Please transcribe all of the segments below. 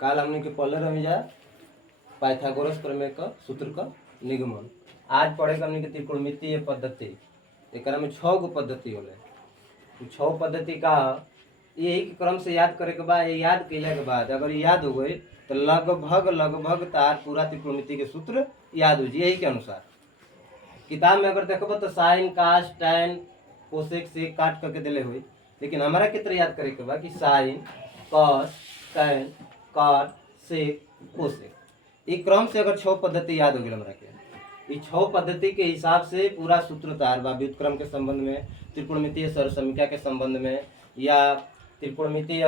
काल हमने के पढ़ले रही जा पाइथागोरस प्रमेय का सूत्र का निगमन। आज पढ़ेगा हमने के त्रिकोणमितीय पद्धति। एकरा में 6 गो पद्धति होले। 6 पद्धति का यही के क्रम से याद करे के बाद, ये याद कैला के बाद अगर याद हो गई तो लगभग तार पूरा त्रिकोणमिति के सूत्र याद हो जाए। यही के अनुसार किताब में अगर देखो तो साइन कास टैन कोसेक से काट करके दिले हुई, लेकिन हमारा कितना याद करे के बाद कि साइन कॉस टैन काट सेक कोसेक। ये क्रम से अगर 6 पद्धति याद हो गई हमरा के, ये 6 पद्धति के हिसाब से पूरा सूत्र तैयार बा। व्युत्क्रम के संबंध में, त्रिकोणमितीय सरसमीका के संबंध में, या त्रिकोणमितीय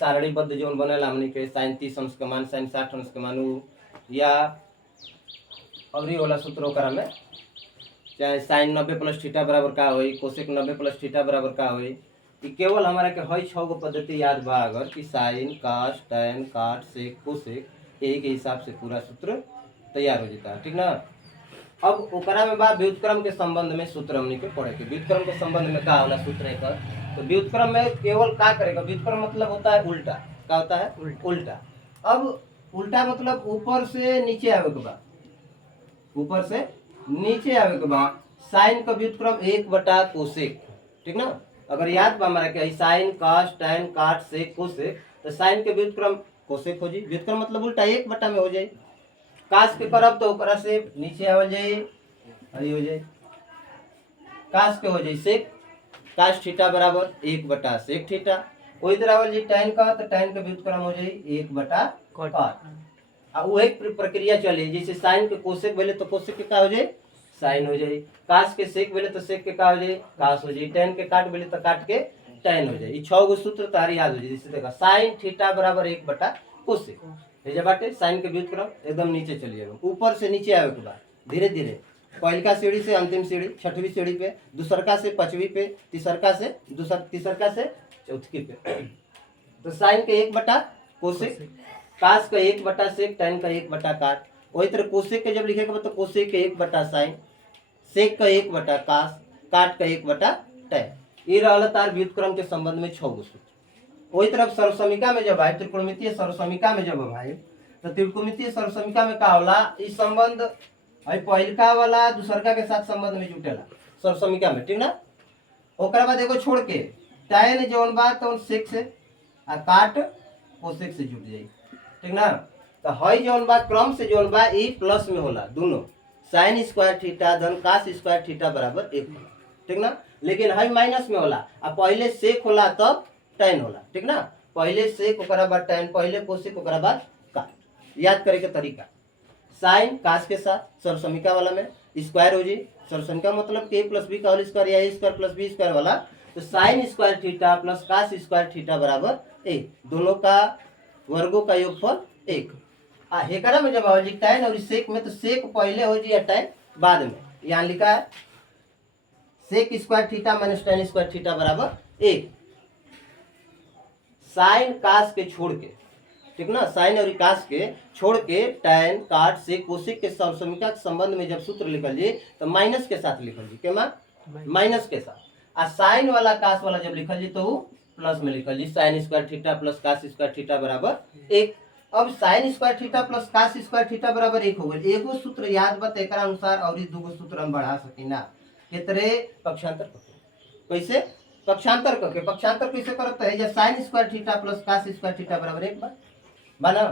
सारणीबद्ध जो बनेला हमनी के sin 30 अंश के मान sin 60 अंश के मान, या अवरी वाला सूत्र ओकरा में चाहे sin 90 प्लस थीटा बराबर का होई, कोसेक 90 प्लस थीटा बराबर का होई। ये केवल हमारा के हई 6 गो पद्धति याद बा अगर कि साइन कास टैन काट सेक कोसेक, यही के हिसाब से पूरा सूत्र तैयार हो जाता है। ठीक ना। अब ओकरा में बा व्युत्क्रम के संबंध में सूत्र हमनी के पढ़े के। व्युत्क्रम के संबंध में का होला सूत्र है का, तो व्युत्क्रम में केवल का करेगा, व्युत्क्रम मतलब होता है उल्टा। क्या होता है? उल्टा। अब उल्टा मतलब ऊपर से नीचे आवे के बा, ऊपर से नीचे आवे के बा। साइन का व्युत्क्रम 1 कोसेक। ठीक ना। अगर याद बा हमारा के साइन कास टैन काट सेक कोसेक, तो साइन के व्युत्क्रम कोसेक हो जाई। व्युत्क्रम मतलब उल्टा 1 में हो जाए। कास के करब तो ओकरा से नीचे आवल जाए, हई हो जाए कास के हो जाए सेक, कास थीटा बराबर 1 सेक थीटा। वही तरह आवल जाए टैन का, तो टैन के व्युत्क्रम हो जाए 1 कॉट। आ वही प्रक्रिया चली, जैसे साइन के कोसेक भेले तो कोसेक के का हो जाए साइन हो जाए, कास के सेक भेले तो सेक के का हो जाए कास हो जाए, टैन के काट भेले तो काट के टैन हो जाए। ये 6 गो सूत्र तारी याद हो जाए। जैसे देखा साइन थीटा बराबर 1 कोसेक, ये जब बाटे साइन के व्युत्क्रम एकदम नीचे चलिए, ऊपर से नीचे आवे के बाद धीरे धीरे पहलका सीढ़ी से अंतिम सीढ़ी, 6वीं सीढ़ी पे, दूसरका से 5वीं पे, तीसरका से चौथी पे। तो साइन के 1 कोसेक, कास का 1 सेक, टैन का 1 काट। वही तरह कोसेक के जब लिखेगा तो कोसेक के 1 साइन, सेक का 1 कास, काट का 1 टैन। ये रहला तार व्युत्क्रम के संबंध में 6 गो सूत्र। वही तरफ सर्वसमीका में जब आए, त्रिकोणमितीय सर्वसमीका में जब आए, तो त्रिकोणमितीय सर्वसमीका में का होला, इस संबंध है पहलका वाला दूसरका के साथ संबंध में जुटेला सर्वसमीका में। ठीक ना। ओकरा बाद एगो छोड़ के टैन जौन बा तो सेक से आ काट कोसेक से जुट जाई। ठीक ना। तो हई जौन बा क्रम से जौन बा ई प्लस में होला, दोनों साइन स्क्वायर थीटा धन कास स्क्वायर थीटा बराबर 1 होला। ठीक ना। लेकिन हई माइनस में होला, आ पहले सेक होला तब टैन होला। ठीक ना। पहले सेक ओकरा बाद टैन, पहले कोसेक ओकरा बाद काट। याद करे के तरीका, साइन कास के साथ सर्वसमीका वाला में स्क्वायर हो जी, सर्वसमीका मतलब a प्लस बी का होल स्क्वायर या a square plus B square वाला, तो sine square theta plus cos square theta बराबर 1, दोनों का वर्गों का योगफल 1। एकरा में जब आवल जी टैन और सेक में, तो सेक पहले हो जी या टैन बाद में। यहाँ लिखा है sec square theta minus tan square theta बराबर 1। साइन कास के छोड़ के, ठीक ना, साइन और कास के छोड़ के टैन काट सेक कोसेक के सर्वसमीका के संबंध में जब सूत्र लिखल जी तो माइनस के साथ लिखल जी, केमा माइनस के साथ। आ साइन वाला कास वाला जब लिखल जी तो प्लस में लिखल जी, sine square theta plus cos square theta बराबर 1। अब sine square theta plus cos square theta बराबर 1 हो गई। एगो सूत्र याद बा, एकरा अनुसार और 2 सूत्र हम बढ़ा सकीना। कितने? पक्षांतर करके। कैसे पक्षांतर करके? पक्षांतर कैसे करते हैं? जब sine square theta plus cos square theta बराबर 1 बना,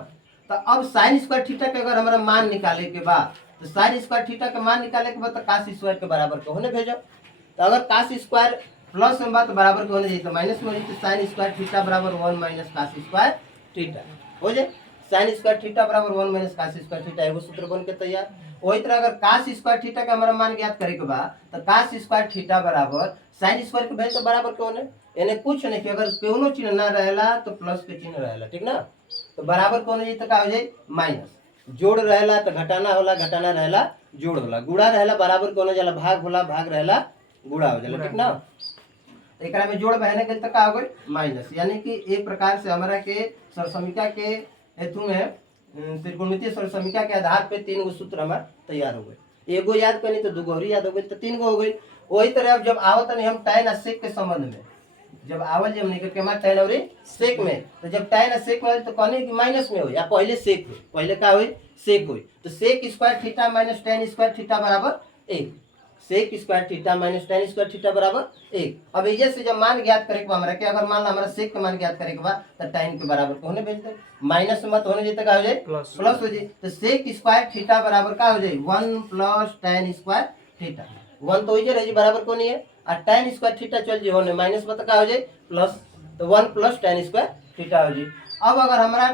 तो अब साइन स्क्वायर थीटा के अगर हमारा मान निकाले के बाद, तो साइन स्क्वायर थीटा के मान निकाले के बाद तो कास स्क्वायर के बराबर के होने भेजो। तो अगर कास स्क्वायर प्लस में बात बराबर के होने जाए तो माइनस में हो जाए, साइन स्क्वायर थीटा बराबर 1 माइनस कास स्क्वायर थीटा हो जाए। साइन स्क्वायर थीटा बराबर 1 माइनस कास स्क्वायर थीटा, एगो सूत्र बन के तैयार। वही तरह अगर कास स्क्वायर थीटा का हमारा मान ज्ञात करे के बाद, तो कास स्क्वायर थीटा बराबर साइन स्क्वायर के भेज तो बराबर के होने, यानी कुछ नहीं कि अगर कोनो चिन्ह ना रहेला तो प्लस के चिन्ह रहेला। ठीक ना। तो बराबर कौन जी तो का हो जाए माइनस, जोड़ रहेला तो घटाना होला, घटाना रहेला जोड़ होला, गुणा रहेला बराबर कौन जाला भाग होला, भाग रहेला गुणा हो जाला। ठीक ना। तो एकरा में जोड़ बहने के तक का हो गई माइनस, यानी कि एक प्रकार से हमारा के सर्वसमीका के हेतु में त्रिकोणमितीय सर्वसमीका के आधार पे 3 गो सूत्र हमार तैयार हो गए। एगो याद करनी तो 2 गो याद हो गई, तो 3 गो हो गई। वही तरह अब जब आवत नहीं हम टैन और सेक के संबंध में, जब आवल जब निकल के tan और सेक में, तो जब tan और सेक में तो कहने कि माइनस में हो या पहले सेक हो, पहले का हो सेक हो, तो sec square theta minus tan square theta बराबर 1, sec square theta minus tan square theta बराबर 1। अब इजे से जब मान ज्ञात करे के हमरा के, अगर मान ला हमरा सेक के मान ज्ञात करे के बा तो tan के बराबर को होने भेज दे, माइनस मत होने जेते का हो जाए प्लस हो जाए, तो सेक स्क्वायर थीटा बराबर का हो जाए 1 प्लस tan स्क्वायर थीटा, 1 तो इजे रह जी बराबर को नहीं है, और tan स्क्वायर थीटा चल जी होने माइनस मत का हो जाए प्लस, तो 1 प्लस tan स्क्वायर थीटा हो जी। अब अगर हमरा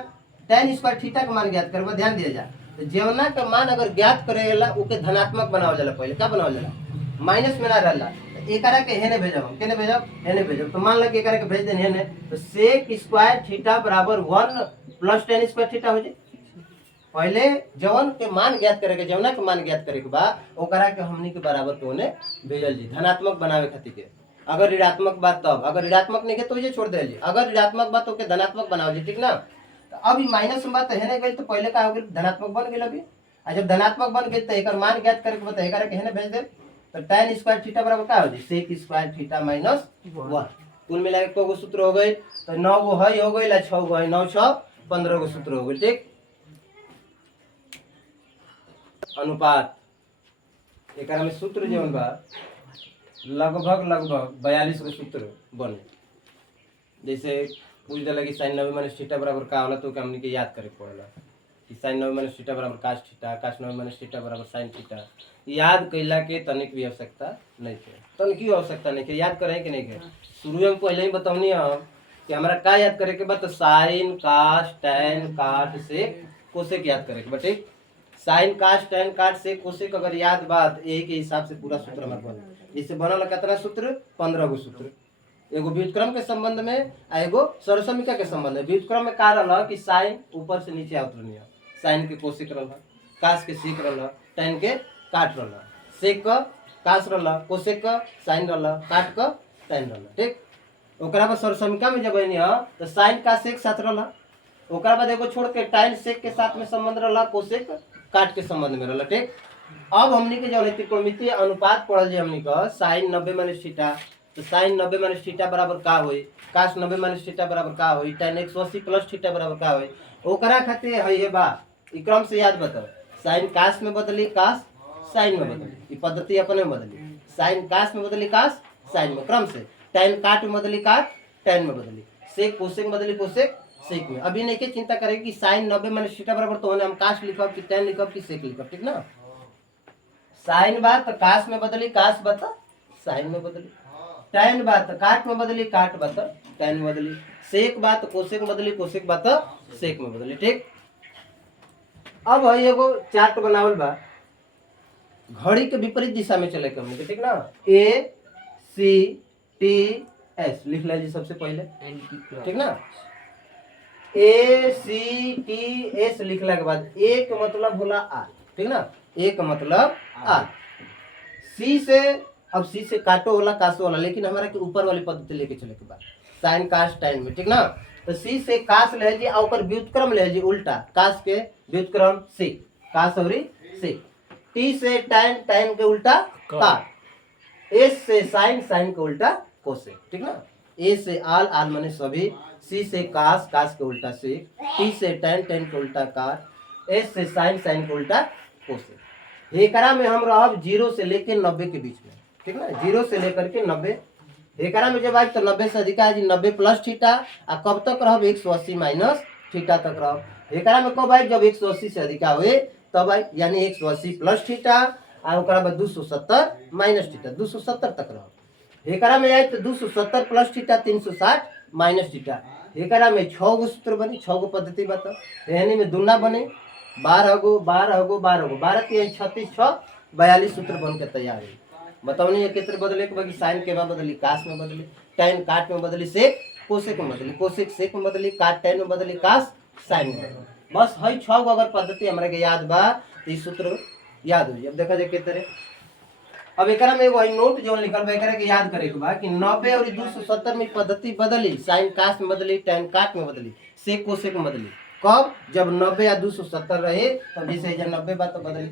tan स्क्वायर थीटा के मान ज्ञात करबा, ध्यान दिया जा, तो जेवना का मान अगर ज्ञात करेला ओके धनात्मक बनावल जाला, पहले का बनावल जाला माइनस में ना रहला, तो एकरा के हेने भेजब, हम केने भेजब हेने भेजब, तो मान ल कि एकरा के भेज देन हेने, तो सेक स्क्वायर थीटा बराबर 1 प्लस tan स्क्वायर थीटा हो जाए। पहले जवन के मान ज्ञात करे के, जवना के मान ज्ञात करे के बा ओकरा के हमनी के बराबर को होने भेजल जी, धनात्मक बनावे खातिर के। अगर ऋणात्मक बात तब, अगर ऋणात्मक नहीं के तो ये छोड़ देल जी, अगर ऋणात्मक बात ओके धनात्मक बनाओ जी, ठीक ना। तो अब माइनस में बात हेने गई तो पहले का हो गई धनात्मक बन गई अभी, और जब धनात्मक बन गई तो एकर मान ज्ञात करे के बता एकरा के हेने भेज दे, तो tan स्क्वायर थीटा बराबर का हो जी सेक स्क्वायर थीटा माइनस 1। कुल मिला के को सूत्र हो गई, तो 9 गो है हो गई, 6 गो है, 9 6 15 गो सूत्र हो गई, ठीक। अनुपात एकरा में सूत्र जौन बा लगभग 42 गो सूत्र बने, जैसे पूछ दिला कि sin 90 माइनस थीटा बराबर का होला, तो हमनी के याद करे पड़ेला कि sin 90 माइनस थीटा बराबर cos theta, cos 90 minus theta बराबर sin थीटा। याद कैला के तनिक भी आवश्यकता नहीं है, तनिक की आवश्यकता नहीं है, याद करें कि नहीं है। शुरू में पहले ही बताऊनी हम कि हमरा का याद करे के बा, तो sin cos tan cot sec cosec याद करे के बा, ठीक। sin cos tan cot sec cosec अगर याद बात एक के हिसाब से पूरा सूत्र हमारे बने, जैसे बनल कितना सूत्र 15 गो सूत्र, एगो व्युत्क्रम के संबंध में आ एगो सर्वसमीका के संबंध में। व्युत्क्रम में का रहला कि साइन ऊपर से नीचे आवत रहनी, साइन के कोसेक रहला, कास के सेक रहला, tan के काट रहला, सेक का कास रहला, कोसेक का साइन रहला, काट का tan रहला, ठीक। ओकरा बाद सर्वसमीका में जब आइनी तो साइन का सेक साथ रहला, ओकरा बाद एगो छोड़ के tan सेक के साथ में संबंध रहला, कोसेक काट के संबंध में रहला, ठीक। अब हमनी के जब त्रिकोणमितीय अनुपात पढ़ल जे हमनी का sin 90 माइनस थीटा, तो sin 90 माइनस थीटा बराबर का होई, cos 90 माइनस थीटा बराबर का होई, tan 180 प्लस थीटा बराबर का होई। ओकरा खातिर है ये बा ई क्रम से याद बताओ, sin cos में बदली cos sin में बदली, ई पद्धति अपने में बदली, sin cos में बदली cos sin में क्रम से, tan काट में बदली काट tan में बदली, sec कोसेक में बदली कोसेक सेक में। अभी नहीं के चिंता करेगी कि sin 90 माइनस थीटा बराबर तो होने हम cos लिखब कि tan लिखब कि sec लिखब, ठीक ना। साइन बात तो कास में बदली, कास बता साइन में बदली, tan बात काट में बदली, काट बता tan में बदली, सेक बात कोसेक में बदली, कोसेक बात सेक में बदली, ठीक। अब है एगो चार्ट बनावल बा, घड़ी के विपरीत दिशा में चले के हमने, ठीक ना। ए सी टी एस लिख ले जी सबसे पहले, ठीक ना। ए सी टी एस लिखला के बाद ए का मतलब होला आर, ठीक ना, ए का मतलब आर। सी से, अब सी से काटो होला कासो होला, लेकिन हमारा के ऊपर वाली पद्धति लेके चले के बाद साइन कास टाइन में, ठीक ना। तो सी से कास ले जी और ओकर व्युत्क्रम ले जी उल्टा, कास के व्युत्क्रम सी, कास और सी। टी से टाइन, टाइन के उल्टा काट, एस से साइन, साइन के उल्टा कोसेक, ठीक ना। ए से आल, आल माने सभी, सी से कास, कास के उल्टा सेक, टी से टैन, टैन के उल्टा काट, एस से साइन, साइन के उल्टा कोसेक। एकरा में हम रहब 0 से लेकर 90 के बीच में, ठीक ना, 0 से लेकर के 90। एकरा में जब आई तो 90 से अधिक आई 90 प्लस थीटा, आ कब तक रहब 180 माइनस थीटा तक रहब। एकरा में कब आई जब 180 से अधिक हुए तब आई, यानी 180 प्लस थीटा आ ओकरा बाद 270 माइनस थीटा, 270 तक रहब। एकरा में आई तो 270 प्लस थीटा 360 माइनस थीटा। एकरा में 6 गो सूत्र बनी, 6 गो पद्धति बता, एहनी में दुना बने 12 गो 12 गो 12 गो 12 3 36 6 42 सूत्र बन के तैयार है। बताओ नहीं कितने बदले के बाकी साइन के बाद बदली, कास में बदली, टैन काट में बदली, सेक कोसेक में बदली, कोसेक सेक में बदली, काट टैन में बदली, कास साइन में बदली। बस है 6 गो अगर पद्धति हमरा के याद बा तो ई सूत्र याद हो जाए। अब देखा जाए के तरह, अब एकरा में एगो नोट जो लिखल बा एकरा के याद करे के बा कि 90 और 270 में पद्धति बदली, साइन कास में बदली, टैन काट में बदली, सेक कोसेक में बदली। कब जब 90 या 270 रहे, तब जैसे 90 बात तो बदली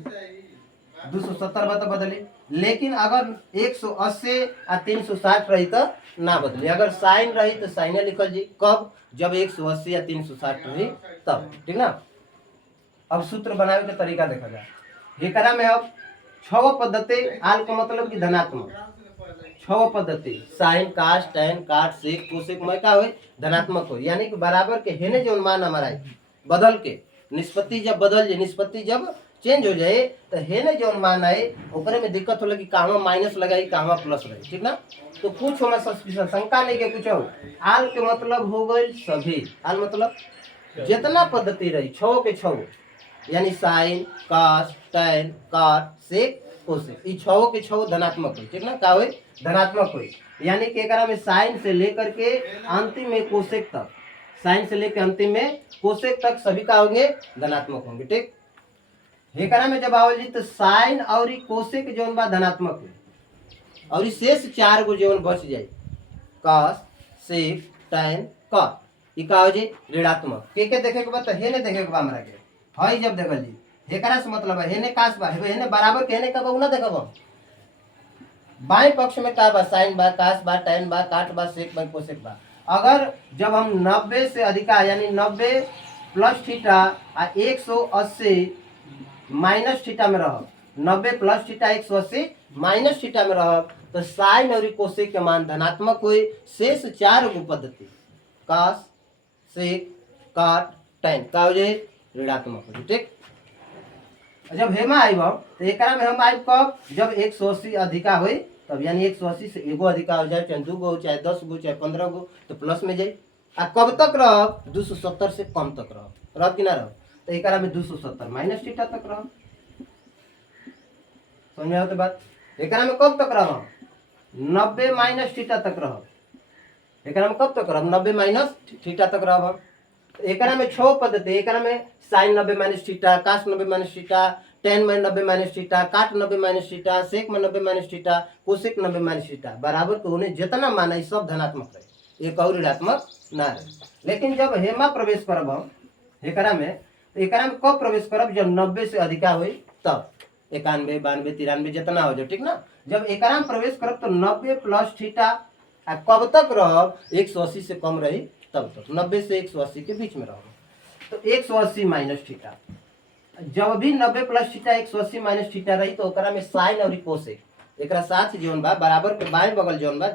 270 बता बदली, लेकिन अगर 180 आ 360 रही तो ना बदली। अगर साइन रही तो साइने लिखल जी, कब? जब 180 या 360 रही तब, ठीक ना। अब सूत्र बनावे के तरीका देखा जाए। एकरा में अब 6 पद्धति आल का मतलब कि धनात्मक 6 पद्धति साइन कास टैन काट सेक कोसेक में का होई धनात्मक हो, यानी कि बराबर के हेने जो मान हमारा बदल के निष्पत्ति जब बदल जाए, निष्पत्ति जब चेंज हो जाए तो हेने जो मान आए ऊपर में दिक्कत होला कि कहाँ माइनस लगाई कहाँ प्लस रही, ठीक ना। तो कुछ हमें शंका नहीं के कुछ हो। आल के मतलब हो गई सभी, आल मतलब जितना पद्धति रही 6 के 6, यानी साइन कास टैन काट सेक कोसेक, ई 6 के 6 धनात्मक हुई, ठीक ना। का हुई? धनात्मक हुई, यानी कि एकरा में साइन से लेकर के अंतिम में कोसेक तक, साइन से लेकर अंतिम में कोसेक तक सभी का होंगे धनात्मक होंगे, ठीक। एकरा में जब आवल जी तो साइन और कोसेक जोन बा धनात्मक हुई, और शेष 4 गो जोन बच जाए कास सेक टैन काट, ई का हो जाए ऋणात्मक। के देखे के बा तो हेने देखे के बा हमरा के हई जब देखल जी एकरा से मतलब है हेने कास बा हेने बराबर के हेने का बा ना देखब। बाएं पक्ष में का बा साइन बा कास बा टैन बा काट बा सेक बा कोसेक बा। अगर जब हम 90 से अधिका यानी 90 प्लस थीटा आ 180 माइनस थीटा में रह, 90 प्लस थीटा 180 माइनस थीटा में रह तो साइन और कोसेक के मान धनात्मक हुए। शेष 4 गो पद्धति कास सेक काट टैन का हो जाए ऋणात्मक हो, ठीक। जब हेमा आइब तो एकरा में हम आइब कब? जब 180 अधिका हुई तब, यानी 180 से एगो अधिका हो जाए, चाहे 2 गो चाहे 10 गो चाहे 15 गो तो प्लस में जाए। आ कब तक रह? 270 से कम तक रह कि ना रह, तो एकरा में 270 माइनस थीटा तक रह। समझ में आवत बात? एकरा में कब तक रह? 90 माइनस थीटा तक रह। एकरा में कब तक रह? 90 माइनस थीटा तक रह। एकरा में 6 पद्धति, एकरा में साइन 90 माइनस थीटा, कास 90 माइनस थीटा, टैन में 90 माइनस थीटा, काट 90 माइनस थीटा, सेक में 90 minus theta, cosec 90 minus theta, बराबर के उन्हें जितना माना है सब धनात्मक रहे, एक और ऋणात्मक ना रहे। लेकिन जब हेमा प्रवेश करब हम एकरा में कब प्रवेश करब? जब 90 से अधिका हुई तब, 91 92 93 जितना हो जाए, ठीक ना। जब एकरा में प्रवेश करब तो 90 प्लस थीटा कब तक रह? 180 से कम रही तब तक, 90 से 180 के बीच में रहो तो 180 माइनस थीटा। जब भी 90 प्लस थीटा 180 माइनस थीटा रही तो ओकरा में साइन और कोसेक एकरा साथ जोन बा बराबर के बाएं बगल जोन बा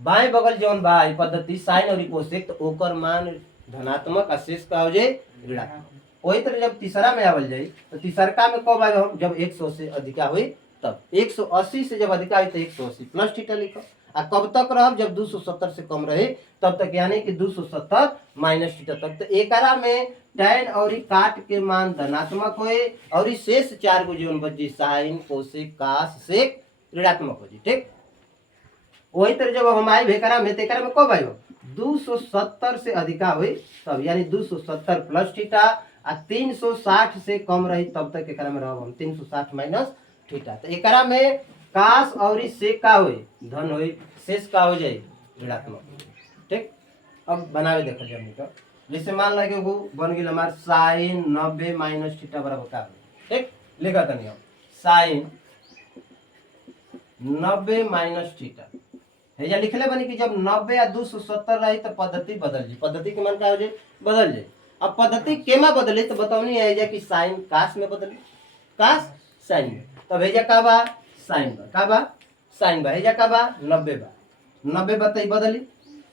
बाएं बगल जोन बा ई पद्धति साइन और कोसेक तो ओकर मान धनात्मक शेष का हो जाए ऋणात्मक। वही तरह जब तीसरा में आवल जाए तो तीसरका में कब आए हम? जब 100 से अधिका हुई तब, 180 से जब अधिका हुई तो 180 प्लस थीटा लिखो। आ कब तक रह? जब 270 से कम रहे तब तक, यानी कि 270 माइनस थीटा तक। तो एकरा में टैन और काट के मान धनात्मक होए और शेष 4 गो जोन बची साइन कोसेक कास सेक ऋणात्मक हो जी, ठीक। वही तरह जब हम आए एकरा में तो एकरा में कब आए? 270 से अधिका हुई तब, यानी 270 प्लस थीटा आ 360 से कम रही तब तक एकरा में रहब हम 360 माइनस थीटा। तो एकरा में कास और सेक का हुई धन हुई, शेष का हो जाए ऋणात्मक, ठीक। अब बनावे देखल जाए हमनी का। जैसे मान लगे वो बन गई हमार साइन 90 माइनस थीटा बराबर का हुई, ठीक। लिखा तनी हम साइन 90 माइनस थीटा है या लिखले बनी कि जब 90 या 270 रही तो पद्धति बदल जाए, पद्धति के मान का हो जाए बदल जाए। अब पद्धति केमा बदले तो बताओनी है कि साइन कास में बदले, कास साइन में, तब है का बा साइन बा, का बा साइन बा, है का बा 90 बा, 90 बताई बदली।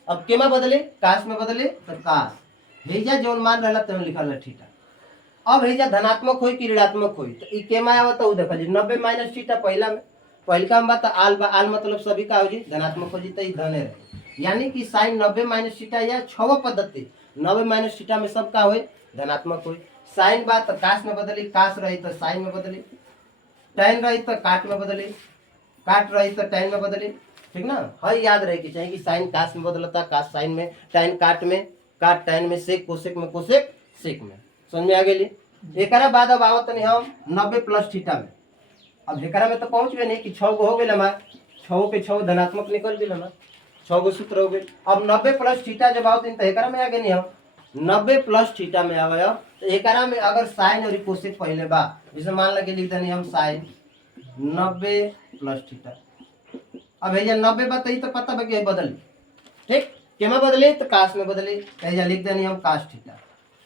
अब केमा बदले? कास में बदले तो कास हेजा जोन मान रहला तो लिखल है थीटा। अब हेजा धनात्मक होई कि ऋणात्मक होई तो ई केमा आवत उ देखल जी 90 माइनस थीटा पहला में पहिलका में बात आल बा, आल मतलब सभी का हो जी धनात्मक हो जी तो ई धने रहे, यानी कि साइन 90 माइनस थीटा या 6 पद्धति 90 माइनस थीटा में सब का होई धनात्मक होई। साइन बा तो कास में बदली, कास रही तो साइन में बदली, टैन रही तो काट में बदली, काट रही तो टैन में बदली, ठीक ना। हर याद रहे कि चाहिए कि साइन कास में बदलता, कास साइन में, टैन काट में, काट टैन में, सेक कोसेक में, कोसेक सेक में। समझ में आ गई? एकरा बाद अब आवत नहीं हम 90 प्लस थीटा में। अब एकरा में तो पहुंच गए नहीं कि 6 गो हो गए हमार, 6 के 6 धनात्मक निकल गए हमार, 6 गो सूत्र हो गए। अब 90 प्लस थीटा जब आवत तो एकरा में आ गए नहीं हम 90 प्लस थीटा में आवे तो एकरा में अगर साइन और कोसेक पहले बा, जैसे मान ला के लिख देनी हम साइन 90 प्लस थीटा। अब भैया 90 बा तो पता बा कि बदल, ठीक, केमा बदले तो काश में बदले, भैया लिख देनी हम काश थीटा।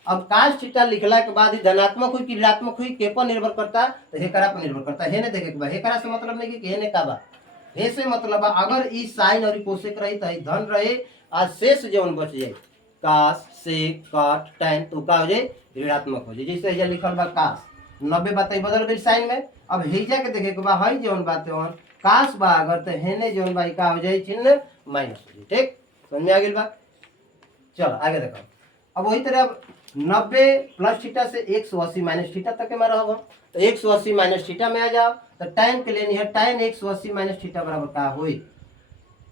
अब काश थीटा लिखला के बाद ही धनात्मक हुई कि ऋणात्मक हुई के पर निर्भर करता, तो हेकरा पर निर्भर करता है। ने देखे के बा, हेकरा से मतलब नहीं कि हेने का बा, हे से मतलब अगर ई साइन और कोसेक रही तो धन रहे और शेष जौन बच जाए काश सेक काट टैन तो का हो जाए ऋणात्मक हो जाए। जैसे ये लिखल बा काश 90 बात बदल गई साइन में। अब हेजा के देखे के बा हई जौन बात काश बा अगर तो हेने जौन बा का हो जाए चिन्ह माइनस हो जाए। ठीक, समझ में आ गई बा। चलो आगे देखो। अब वही तरह 90 प्लस थीटा से 180 माइनस थीटा तक में रहो, तो 180 माइनस थीटा में आ जाओ। तो tan के लिए tan 180 माइनस थीटा बराबर का होई।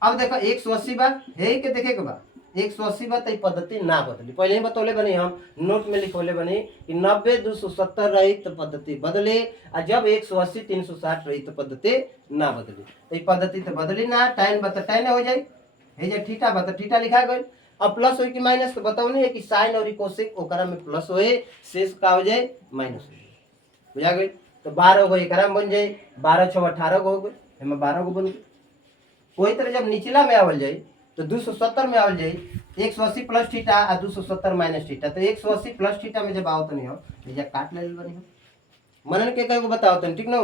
अब देखो 180 बा हे के देखे के बा 180 बा तो पद्धति ना बदली, पहले ही बतौले बनी हम नोट में लिखोले बनी कि 90 270 रही तो पद्धति बदले, और जब 180 360 रही तो पद्धति ना बदली। तो ये पद्धति तो बदली ना, tan बा तो tan हो जाए, हे जे थीटा बा तो थीटा लिखा गई। अब प्लस हो कि माइनस तो बताओ नहीं है कि साइन और कोसेक ओकरा में प्लस होए शेष का हो जाए माइनस हो जाए, बुझा गई। तो 12 गो एकरा में बन जाए, 12 6 18 गो हो गए, हमें 12 गो बन गए। वही तरह जब निचला में आवल जाए तो 270 में आवल जाए 180 प्लस थीटा और 270 माइनस थीटा। तो 180 प्लस थीटा में जब आओ तो नहीं हो भैया काट ले बनी हम मनन के कई को बताओ तो ठीक ना।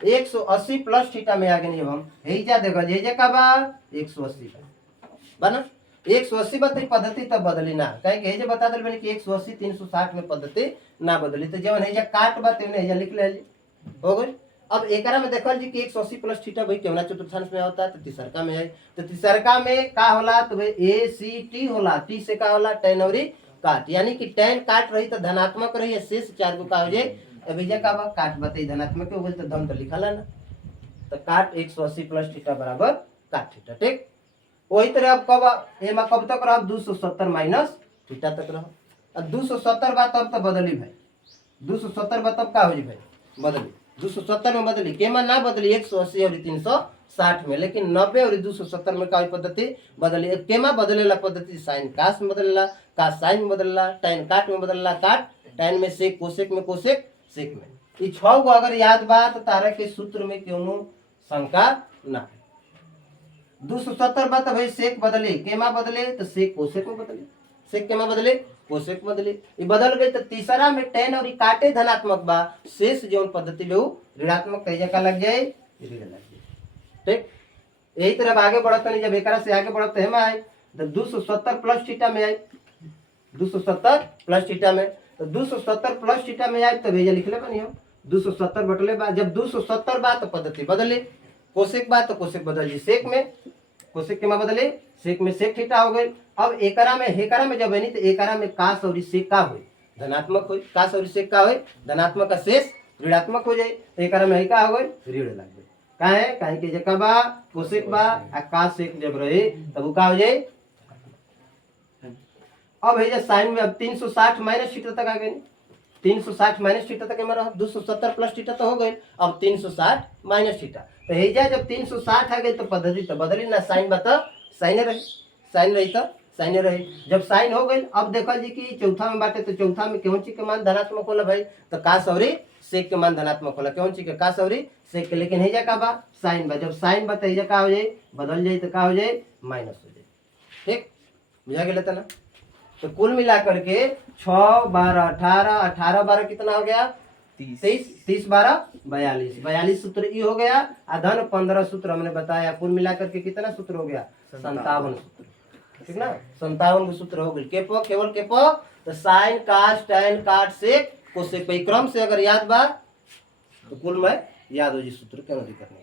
180 प्लस थीटा में आ गए नहीं हम हेजा देखो हेजा का बा 180 बना 180 बा तो पद्धति तब बदली ना, कहे कि हेजा बता दल बनी कि 180 360 में पद्धति ना बदली। तो जब हेजा काट बा तेने हेजा लिख ले हो गई। अब एकरा में देखल जी कि 180 प्लस थीटा भाई केवना चतुर्थांश में होता है तो तीसरका में है। तो तीसरका में का होला तो भाई ए सी टी होला, टी से का होला tan और काट, यानी कि tan काट रही तो धनात्मक रही है, शेष 4 को का हो जाए अभिजा का बा काट बताई धनात्मक हो गई तो धन तो लिखला ना। तो काट 180 प्लस थीटा बराबर काट थीटा। ठीक, वही तरह अब कब एमा कब तक रह 270 माइनस थीटा तक रह। अब 270 बात तब तो बदली भाई, 270 बात तब का हो जी भाई बदली, 270 में बदली केमा ना बदली 180 और 360 में, लेकिन 90 और 270 में का पद्धति बदली। केमा बदलेला पद्धति साइन काश में बदलेला, काश साइन में बदलेला, tan काट में बदलेला, काट tan में सेक कोसेक में, कोसेक सेक में। ये 6 गो अगर याद बा तो तारा के सूत्र में क्यों शंका ना। 270 बा तो भाई सेक बदले केमा बदले तो सेक कोसेक में बदले, सेक केमा बदले कोसेक बदले। ये बदल गई तो तीसरा में tan और काटे धनात्मक बा, शेष जो पद्धति लो ऋणात्मक कई जगह लग जाए ऋण लग जाए। ठीक, यही तरह आगे बढ़ता नहीं, जब एकरा से आगे बढ़ते हैं आए तो 270 प्लस थीटा में आए, 270 प्लस थीटा में, तो 270 प्लस थीटा में आए तो भैया लिख ले बनी हो 270 बटले बा। जब 270 बा तो पद्धति बदले, कोसेक बा तो कोसेक बदल जी सेक में, कोसेक के में बदले सेक में सेक थीटा हो गई। अब एकरा में हेकरा में जब बनी तो एकरा में काश और सेक का हुई धनात्मक हुई, काश और सेक का हुई धनात्मक का शेष ऋणात्मक हो जाए। तो एकरा में का हो गई ऋण लग गई, काहे काहे कि जका बा कोसेक बा आ काश सेक जब रहे तब का हो जाए। अब है साइन में अब 360 माइनस थीटा तक आ गई, 360 माइनस थीटा तक में रहा, 270 प्लस थीटा तो हो गई, अब 360 माइनस थीटा। तो हेजा जब 360 आ गई तो पद्धति तो बदली ना, साइन बता साइन रही, साइन रही तो साइन रही। जब साइन हो गई अब देखल जी कि चौथा में बाटे तो चौथा में केवन चीज के मान धनात्मक होला भाई, तो काश और सेक के मान धनात्मक होला, केवन चीज के काश और सेक के। लेकिन हेजा का बा साइन बा, जब साइन बा तो हेजा का हो जाए बदल जाए तो का हो जाए माइनस हो जाए। ठीक, बुझा गया था ना। तो कुल मिलाकर के 6 12 18 18 12 कितना हो गया 23 30 12 42 42 सूत्र ये हो गया। अधन 15 सूत्र हमने बताया, कुल मिलाकर के कितना सूत्र हो गया 57 सूत्र। ठीक ना, 57 सूत्र हो गए के पो, केवल के पो। तो साइन काश tan काट से कोसेक क्रम से अगर याद बा तो कुल में याद हो जी सूत्र, क्या दिक्कत नहीं।